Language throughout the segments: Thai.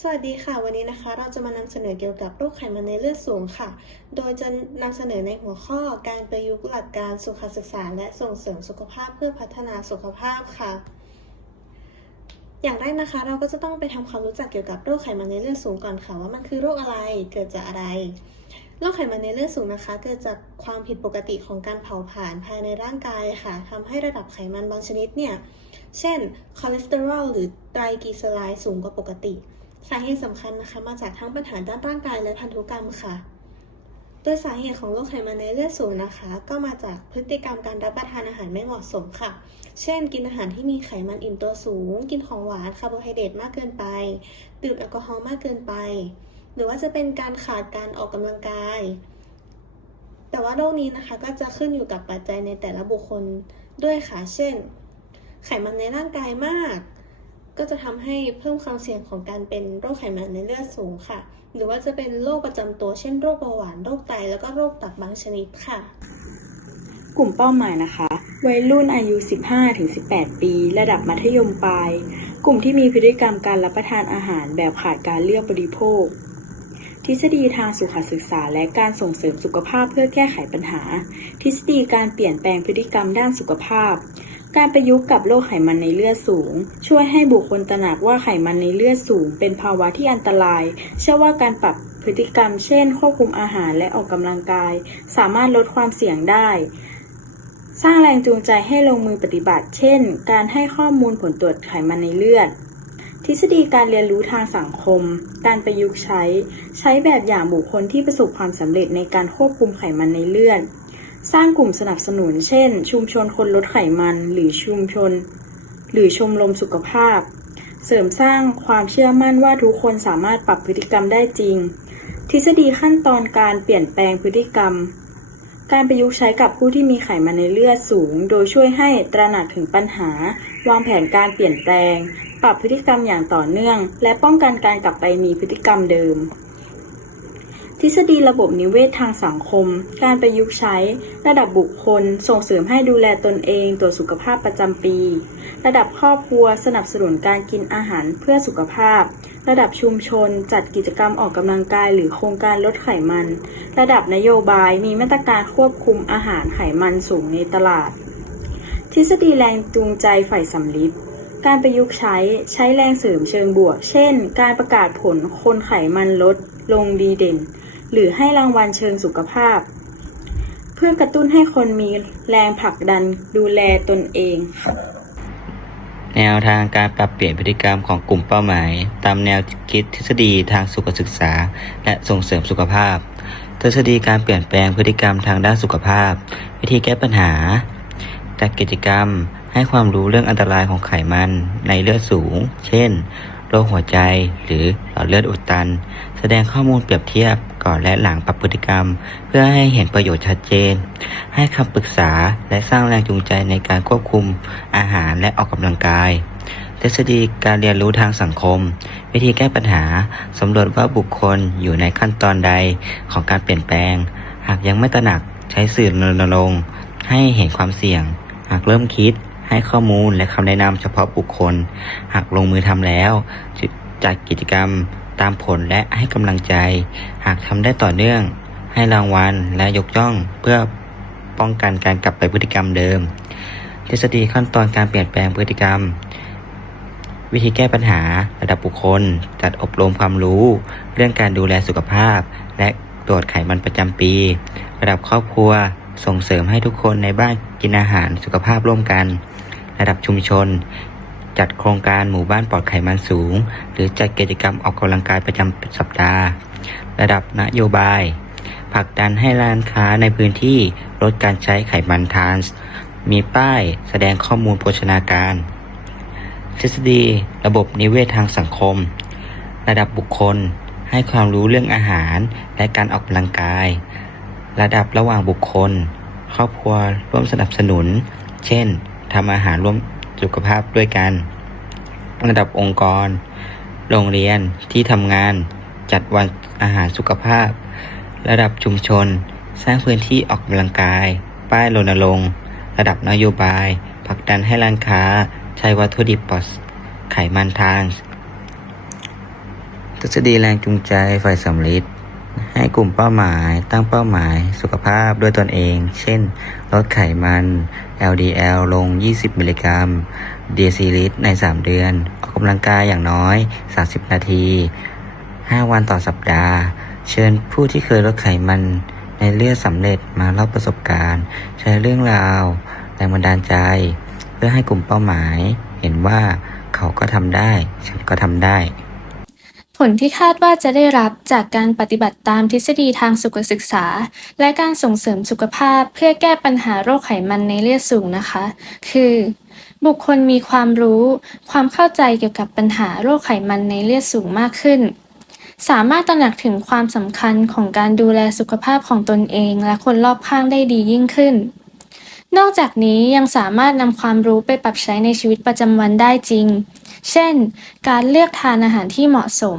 สวัสดีค่ะ วันนี้นะคะเราจะมานำเสนอเกี่ยวกับโรคไขมันในเลือดสูงค่ะ โดยจะนำเสนอในหัวข้อการประยุกต์หลักการสุขศึกษา และส่งเสริมสุขภาพเพื่อพัฒนาสุขภาพค่ะ อย่างแรกนะคะ เราก็จะต้องไปทำความรู้จักเกี่ยวกับโรคไขมันในเลือดสูงก่อนค่ะ ว่ามันคือโรคอะไรเกิดจากอะไรโรคไขมันในเลือดสูงนะคะ เกิดจากความผิดปกติของการเผาผลาญภายในร่างกายค่ะทำให้ระดับไขมันบางชนิดเนี่ย เช่นคอเลสเตอรอลหรือไตรกลีเซอไรด์สูงกว่าปกติ สาเหตุสำคัญนะคะ มาจากทั้งปัญหาด้านร่างกายและพันธุกรรมค่ะ โดยสาเหตุของโรคไขมันในเลือดสูงนะคะ ก็มาจากพฤติกรรมการรับประทานอาหารไม่เหมาะสมค่ะ เช่น กินอาหารที่มีไขมันอิ่มตัวสูง กินของหวานคาร์โบไฮเดรตมากเกินไป ดื่มแอลกอฮอล์มากเกินไป หรือว่าจะเป็นการขาดการออกกำลังกาย แต่ว่าโรคนี้นะคะก็จะขึ้นอยู่กับปัจจัยในแต่ละบุคคลด้วยค่ะ เช่น ไขมันในร่างกายมาก ก็จะทำให้เพิ่มความเสี่ยงของการเป็นโรคไขมันในเลือดสูงค่ะ หรือว่าจะเป็นโรคประจำตัวเช่นโรคเบาหวานโรคไตแล้วก็โรคตับบางชนิดค่ะ กลุ่มเป้าหมายนะคะ วัยรุ่นอายุ 15-18 ปี ระดับมัธยมปลาย กลุ่มที่มีพฤติกรรมการรับประทานอาหารแบบขาดการเลือกบริโภค ทฤษฎีทางสุขศึกษาและการส่งเสริมสุขภาพเพื่อแก้ไขปัญหา ทฤษฎีการเปลี่ยนแปลงพฤติกรรมด้านสุขภาพ การประยุกต์กับโรคไขมันในเลือดสูง ช่วยให้บุคคลตระหนักว่าไขมันในเลือดสูง เป็นภาวะที่อันตราย เชื่อว่าการปรับพฤติกรรมเช่น ควบคุมอาหารและออกกำลังกาย สามารถลดความเสี่ยงได้ สร้างแรงจูงใจให้ลงมือปฏิบัติ เช่น การให้ข้อมูลผลตรวจไขมันในเลือด ทฤษฎีการเรียนรู้ทางสังคม การประยุกต์ใช้ ใช้แบบอย่างบุคคลที่ประสบความสำเร็จในการควบคุมไขมันในเลือด สร้างกลุ่มสนับสนุน เช่น ชุมชนคนลดไขมัน หรือชุมชน หรือชมรมสุขภาพ เสริมสร้างความเชื่อมั่นว่าทุกคนสามารถปรับพฤติกรรมได้จริง ทฤษฎีขั้นตอนการเปลี่ยนแปลงพฤติกรรม การประยุกต์ใช้กับผู้ที่มีไขมันในเลือดสูง โดยช่วยให้ตระหนักถึงปัญหา วางแผนการเปลี่ยนแปลง ปรับพฤติกรรมอย่างต่อเนื่อง และป้องกันการกลับไปมีพฤติกรรมเดิม ทฤษฎีระบบนิเวศทางสังคม การประยุกต์ใช้ ระดับบุคคล ส่งเสริมให้ดูแลตนเองตรวจสุขภาพประจำปี ระดับครอบครัว สนับสนุนการกินอาหารเพื่อสุขภาพ ระดับชุมชน จัดกิจกรรมออกกำลังกายหรือโครงการลดไขมัน ระดับนโยบายมีมาตรการควบคุมอาหารไขมันสูงในตลาด ทฤษฎีแรงจูงใจฝ่ายสำลิดการประยุกต์ใช้ใช้แรงเสริมเชิงบวก เช่น การประกาศผลคนไขมันลด ลงดีเด่น หรือให้รางวัลเชิงสุขภาพ เพื่อกระตุ้นให้คนมีแรงผลักดันดูแลตนเอง แนวทางการปรับเปลี่ยนพฤติกรรมของกลุ่มเป้าหมาย ตามแนวคิดทฤษฎีทางสุขศึกษา และส่งเสริมสุขภาพ ทฤษฎีการเปลี่ยนแปลงพฤติกรรมทางด้านสุขภาพ วิธีแก้ปัญหาจัดกิจกรรมให้ความรู้เรื่องอันตรายของไขมันในเลือดสูง เช่น โรคหัวใจ หรือหลอดเลือดอุดตัน แสดงข้อมูลเปรียบเทียบก่อนและหลังปรับพฤติกรรม เพื่อให้เห็นประโยชน์ชัดเจน ให้คำปรึกษาและสร้างแรงจูงใจในการควบคุมอาหารและออกกำลังกาย ทฤษฎีการเรียนรู้ทางสังคม วิธีแก้ปัญหาสำรวจว่าบุคคลอยู่ในขั้นตอนใดของการเปลี่ยนแปลง หากยังไม่ตระหนักใช้สื่อรณรงค์ให้เห็นความเสี่ยง หากเริ่มคิด ให้ข้อมูลและคำแนะนำเฉพาะบุคคล หากลงมือทำแล้ว จัดกิจกรรมตามผลและให้กำลังใจ หากทำได้ต่อเนื่อง ให้รางวัลและยกย่องเพื่อป้องกันการกลับไปพฤติกรรมเดิม ทฤษฎีขั้นตอนการเปลี่ยนแปลงพฤติกรรม วิธีแก้ปัญหาระดับบุคคล จัดอบรมความรู้ เรื่องการดูแลสุขภาพ และตรวจไขมันประจำปี ระดับครอบครัว ส่งเสริมให้ทุกคนในบ้านกินอาหารสุขภาพร่วมกัน ระดับชุมชน จัดโครงการหมู่บ้านปลอดไขมันสูง หรือจัดกิจกรรมออกกำลังกายประจำสัปดาห์ ระดับนโยบายผลักดันให้ร้านค้าในพื้นที่ลดการใช้ไขมันทรานส์ มีป้ายแสดงข้อมูลโภชนาการ ทฤษฎีระบบนิเวศทางสังคม ระดับบุคคลให้ความรู้เรื่องอาหารและการออกกำลังกาย ระดับระหว่างบุคคล ครอบครัวร่วมสนับสนุน เช่นทำอาหารร่วมสุขภาพด้วยกัน ระดับองค์กร โรงเรียนที่ทำงานจัดวันอาหารสุขภาพ ระดับชุมชน สร้างพื้นที่ออกกำลังกาย ป้ายรณรงค์ ระดับนโยบายผลักดันให้ร้านค้า ใช้วัตถุดิบปลอดไขมันทานทฤษฎีแรงจูงใจฝ่ายสำลิด ให้กลุ่มเป้าหมายตั้งเป้าหมายสุขภาพด้วยตนเอง เช่น ลดไขมัน LDL ลง 20 มิลลิกรัมเดซิลิตรใน 3 เดือน ออกกำลังกายอย่างน้อย 30 นาที 5 วันต่อสัปดาห์ เชิญผู้ที่เคยลดไขมันในเลือดสำเร็จมาเล่าประสบการณ์ ใช้เรื่องราวแรงบันดาลใจ เพื่อให้กลุ่มเป้าหมายเห็นว่าเขาก็ทำได้ ฉันก็ทำได้ ลที่คาดว่าจะได้รับจากการปฏิบัติตามทฤษฎีทางสุขศึกษา และการส่งเสริมสุขภาพเพื่อแก้ปัญหาโรคไขมันในเลือดสูงนะคะ คือ บุคคลมีความรู้ ความเข้าใจเกี่ยวกับปัญหาโรคไขมันในเลือดสูงมากขึ้น สามารถตระหนักถึงความสำคัญของการดูแลสุขภาพของตนเอง และคนรอบข้างได้ดียิ่งขึ้น นอกจากนี้ยังสามารถนำความรู้ไปปรับใช้ในชีวิตประจำวันได้จริง เช่น การเลือกทานอาหารที่เหมาะสม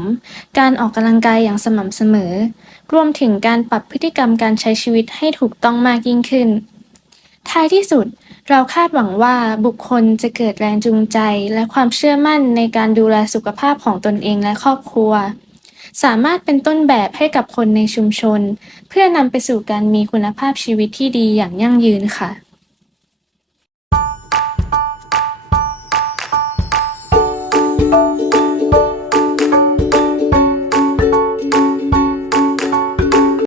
การออกกำลังกายอย่างสม่ำเสมอ รวมถึงการปรับพฤติกรรมการใช้ชีวิตให้ถูกต้องมากยิ่งขึ้น ท้ายที่สุดเราคาดหวังว่าบุคคลจะเกิดแรงจูงใจและความเชื่อมั่นในการดูแลสุขภาพของตนเองและครอบครัว สามารถเป็นต้นแบบให้กับคนในชุมชน เพื่อนำไปสู่การมีคุณภาพชีวิตที่ดีอย่างยั่งยืนค่ะ「You.